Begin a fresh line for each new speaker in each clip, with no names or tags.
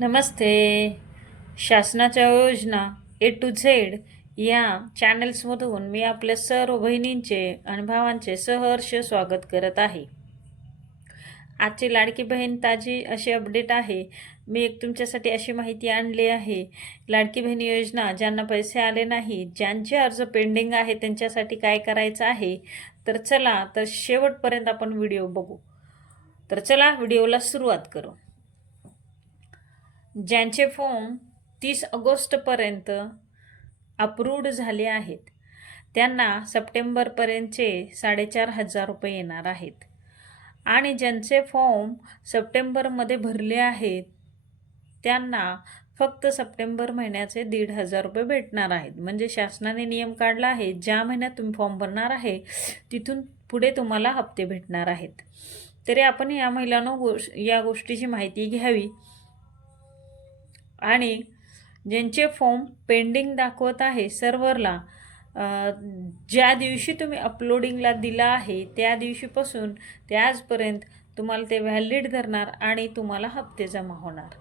नमस्ते. शासनाच्या योजना ए to Z या चॅनल्समधून मी आपल्या सर्व बहिणींचे आणि भावांचे सहर्ष स्वागत करत आहे. आजची लाडकी बहीण ताजी अशी अपडेट आहे. मी एक तुमच्यासाठी अशी माहिती आणली आहे. लाडकी बहीण योजना ज्यांना पैसे आले नाही ज्यांचे अर्ज पेंडिंग आहे त्यांच्यासाठी काय करायचं आहे? तर चला तर शेवटपर्यंत आपण व्हिडिओ बघू. तर चला व्हिडिओला सुरुवात करू. ज्यांचे फॉर्म तीस ऑगस्टपर्यंत अप्रूव्ड झाले आहेत. त्यांना सप्टेंबरपर्यंतचे साडेचार हजार रुपये येणार आहेत. आणि ज्यांचे फॉर्म सप्टेंबरमध्ये भरले आहेत त्यांना फक्त सप्टेंबर महिन्याचे दीड हजार रुपये भेटणार आहेत. म्हणजे शासनाने नियम काढला आहे ज्या महिन्यात तुम्ही फॉर्म भरणार आहे तिथून पुढे तुम्हाला हप्ते भेटणार आहेत. तरी आपण या महिलांनो गोष या गोष्टीची माहिती घ्यावी. आणि ज्यांचे फॉर्म पेंडिंग दाखवत आहे सर्व्हरला ज्या दिवशी तुम्ही अपलोडिंगला दिला आहे त्या दिवशीपासून ते आजपर्यंत तुम्हाला ते व्हॅलिड धरणार आणि तुम्हाला हप्ते जमा होणार.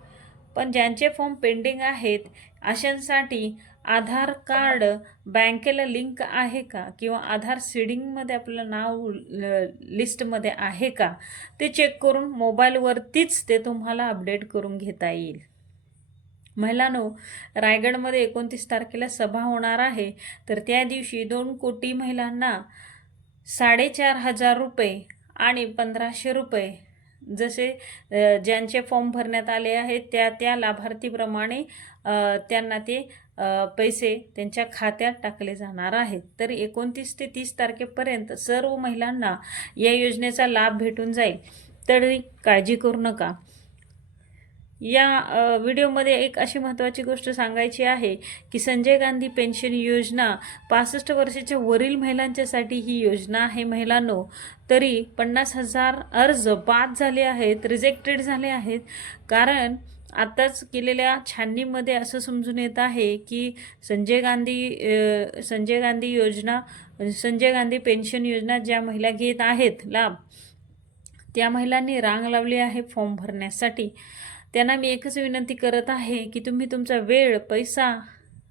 पण ज्यांचे फॉर्म पेंडिंग आहेत अशांसाठी आधार कार्ड बँकेला लिंक आहे का? किंवा आधार सीडिंगमध्ये आपलं नाव ल- लिस्टमध्ये आहे का? ते चेक करून मोबाईलवरतीच ते तुम्हाला अपडेट करून घेता येईल. महिलांनो रायगडमध्ये एकोणतीस तारखेला सभा होणार आहे. तर त्या दिवशी दोन कोटी महिलांना साडेचार हजार रुपये आणि पंधराशे रुपये जसे ज्यांचे फॉर्म भरण्यात आले आहेत त्या त्या लाभार्थीप्रमाणे त्यांना ते पैसे त्यांच्या खात्यात टाकले जाणार आहेत. तर एकोणतीस ते तीस तारखेपर्यंत सर्व महिलांना या योजनेचा लाभ भेटून जाईल. तरी काळजी करू नका. या व्हिडिओमध्ये एक अशी महत्त्वाची गोष्ट सांगायची आहे की संजय गांधी पेन्शन योजना पासष्ट वर्षाच्या वरील महिलांच्यासाठी ही योजना आहे. महिलांनो तरी पन्नास हजार अर्ज बाद झाले आहेत रिजेक्टेड झाले आहेत. कारण आत्ताच केलेल्या छाननीमध्ये असं समजून येत आहे की संजय गांधी संजय गांधी योजना संजय गांधी पेन्शन योजना ज्या महिला घेत आहेत लाभ त्या महिलांनी रांग लावली आहे फॉर्म भरण्यासाठी. त्यांना मी एकच विनंती करत आहे की तुम्ही तुमचा वेळ पैसा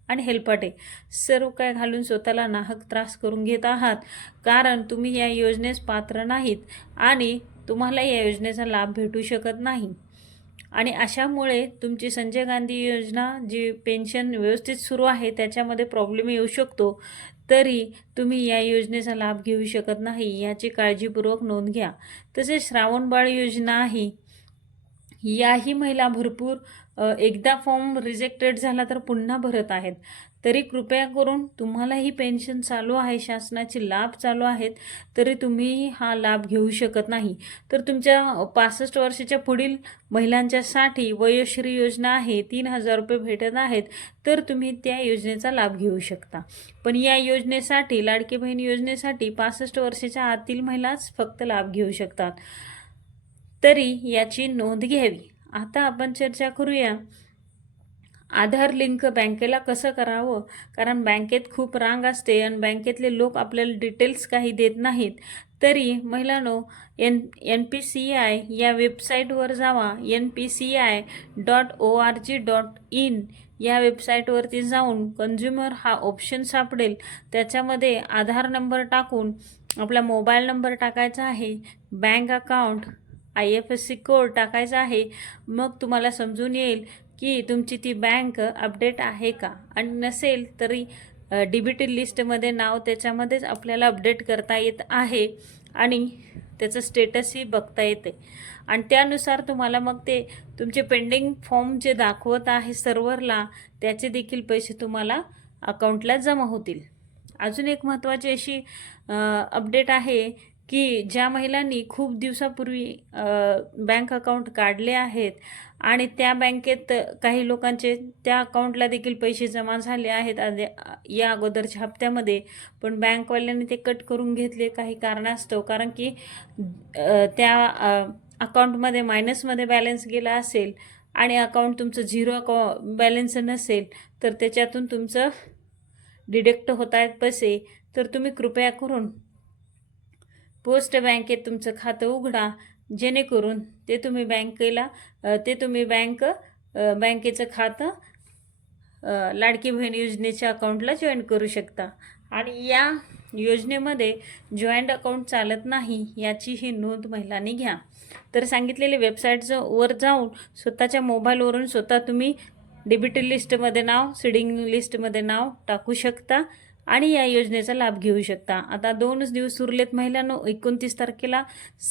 आणि हेलपाटे सर्व काय घालून स्वतःला नाहक त्रास करून घेत आहात. कारण तुम्ही या योजनेस पात्र नाहीत आणि तुम्हाला या योजनेचा लाभ भेटू शकत नाही. आणि अशामुळे तुमची संजय गांधी योजना जी पेन्शन व्यवस्थित सुरू आहे त्याच्यामध्ये प्रॉब्लेम येऊ शकतो. तरी तुम्ही या योजनेचा लाभ घेऊ शकत नाही याची काळजीपूर्वक नोंद घ्या. तसेच श्रावणबाळ योजना आहे याही महिला भरपूर एकदा फॉर्म रिजेक्टेड झाला तर पुन्हा भरत आहेत. तरी कृपया करून तुम्हालाही पेन्शन चालू आहे शासनाचे लाभ चालू आहेत तरी तुम्ही हा लाभ घेऊ शकत नाही. तर तुमच्या पासष्ट वर्षाच्या पुढील महिलांच्यासाठी वयोश्री योजना आहे तीन हजार रुपये भेटत आहेत तर तुम्ही त्या योजनेचा लाभ घेऊ शकता. पण या योजनेसाठी लाडकी बहीण योजनेसाठी पासष्ट वर्षाच्या आतील महिलाच फक्त लाभ घेऊ शकतात. तरी याची नोंद घ्यावी. आता आपण चर्चा करूया आधार लिंक बँकेला कसं करावं? कारण बँकेत खूप रांग असते आणि बँकेतले लोक आपल्याला डिटेल्स काही देत नाहीत. तरी महिलांनो N N P C I या वेबसाईटवर जावा. N P C I dot O R G dot in या वेबसाईटवरती जाऊन कंझ्युमर हा ऑप्शन सापडेल. त्याच्यामध्ये आधार नंबर टाकून आपला मोबाईल नंबर टाकायचा आहे. Bank account I F S C code टाकायचा आहे मग तुम्हाला समजून येईल की तुमची ती बँक अपडेट आहे का? आणि नसेल तरी डी बी टी लिस्टमध्ये नाव त्याच्यामध्येच आपल्याला अपडेट करता येत आहे आणि त्याचं स्टेटसही बघता येते. आणि त्यानुसार तुम्हाला मग ते तुमचे पेंडिंग फॉर्म जे दाखवत आहे सर्व्हरला त्याचे देखील पैसे तुम्हाला अकाउंटला जमा होतील. अजून एक महत्त्वाची अशी अपडेट आहे की ज्या महिलांनी खूप दिवसापूर्वी बँक अकाउंट काढले आहेत आणि त्या बँकेत काही लोकांचे त्या अकाउंटला देखील पैसे जमा झाले आहेत या अगोदरच्या हप्त्यामध्ये. पण बँकवाल्यांनी ते कट करून घेतले काही कारणास्तव. कारण की त्या अकाउंटमध्ये मायनसमध्ये बॅलन्स गेला असेल आणि अकाउंट तुमचं झिरो अकाउ बॅलन्स नसेल तर त्याच्यातून तुमचं डिडक्ट होत आहेत पैसे. तर तुम्ही कृपया करून पोस्ट बँकेत तुमचं खातं उघडा जेणेकरून ते तुम्ही बँकेला ते तुम्ही बँक बँकेचं खातं लाडकी बहीण योजनेच्या अकाउंटला जॉईन करू शकता. आणि या योजनेमध्ये जॉईंट अकाउंट चालत नाही याचीही नोंद महिलांनी घ्या. तर सांगितलेले वेबसाईटचं वर जाऊन स्वतःच्या मोबाईलवरून स्वतः तुम्ही डेबिट लिस्टमध्ये नाव सिडिंग लिस्टमध्ये नाव टाकू शकता. आणि या योजनेचा लाभ घेऊ शकता. आता दोनच दिवस उरलेत महिलांनो. एकोणतीस तारखेला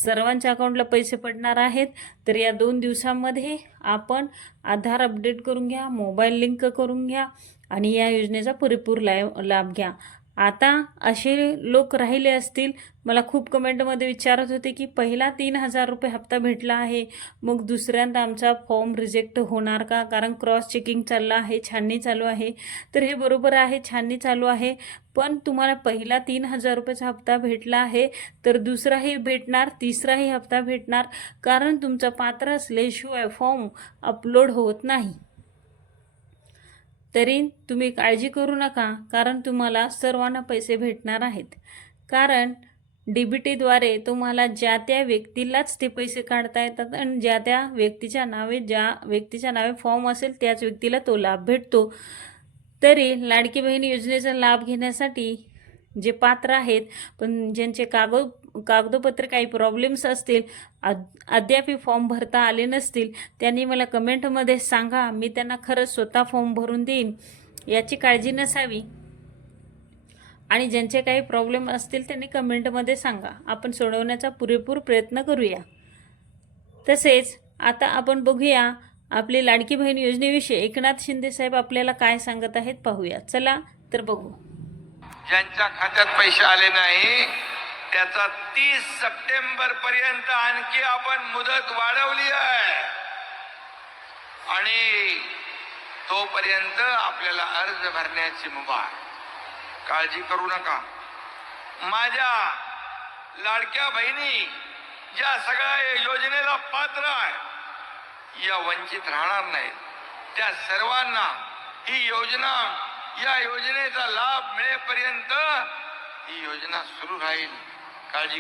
सर्वांच्या अकाउंटला पैसे पडणार आहेत. तर या दोन दिवसामध्ये आपण आधार अपडेट करून घ्या मोबाईल लिंक करून घ्या आणि या योजनेचा पुरेपूर लाय लाभ घ्या. आता असे लोक राहिले असतील मला खूप कमेंटमध्ये विचारत होते की पहिला तीन हजार रुपये हप्ता भेटला आहे मग दुसऱ्यांदा आमचा फॉर्म रिजेक्ट होणार का? कारण क्रॉस चेकिंग चाललं आहे छाननी चालू आहे. तर हे बरोबर आहे छाननी चालू आहे पण तुम्हाला पहिला तीन हजार रुपयाचा हप्ता भेटला आहे तर दुसराही भेटणार तिसराही हप्ता भेटणार कारण तुमचा पात्र असल्याशिवाय फॉर्म अपलोड होत नाही. तरी तुम्ही काळजी करू नका कारण तुम्हाला सर्वांना पैसे भेटणार आहेत. कारण डी बी टीद्वारे तुम्हाला ज्या त्या व्यक्तीलाच ते पैसे काढता येतात आणि ज्या त्या व्यक्तीच्या नावे ज्या व्यक्तीच्या नावे फॉर्म असेल त्याच व्यक्तीला तो लाभ भेटतो. तरी लाडकी बहीण योजनेचा लाभ घेण्यासाठी जे पात्र आहेत पण ज्यांचे कागद कागदोपत्र काही प्रॉब्लेम्स असतील अद फॉर्म भरता आले नसतील त्यांनी मला कमेंटमध्ये सांगा मी त्यांना खरंच स्वतः फॉर्म भरून देईन याची काळजी नसावी. आणि ज्यांचे काही प्रॉब्लेम असतील त्यांनी कमेंटमध्ये सांगा. आपण सोडवण्याचा पुरेपूर प्रयत्न करूया. तसेच आता आपण बघूया आपली लाडकी बहीण योजनेविषयी एकनाथ शिंदे साहेब आपल्याला काय सांगत आहेत पाहूया. चला तर बघू.
ज्यांच्या खात्यात पैसे आले नाही त्याचा तीस सप्टेंबर पर्यंत आणखी आपण मुदत वाढवली आहे. आणि तोपर्यंत आपल्याला अर्ज भरण्याची मुभा काळजी करू नका. माझ्या लाडक्या बहिणी ज्या सगळ्या योजनेला पात्र आहे या वंचित राहणार नाहीत. त्या सर्वांना ही योजना या योजनेचा लाभ मिळेपर्यंत ही योजना सुरू राहील. काळजी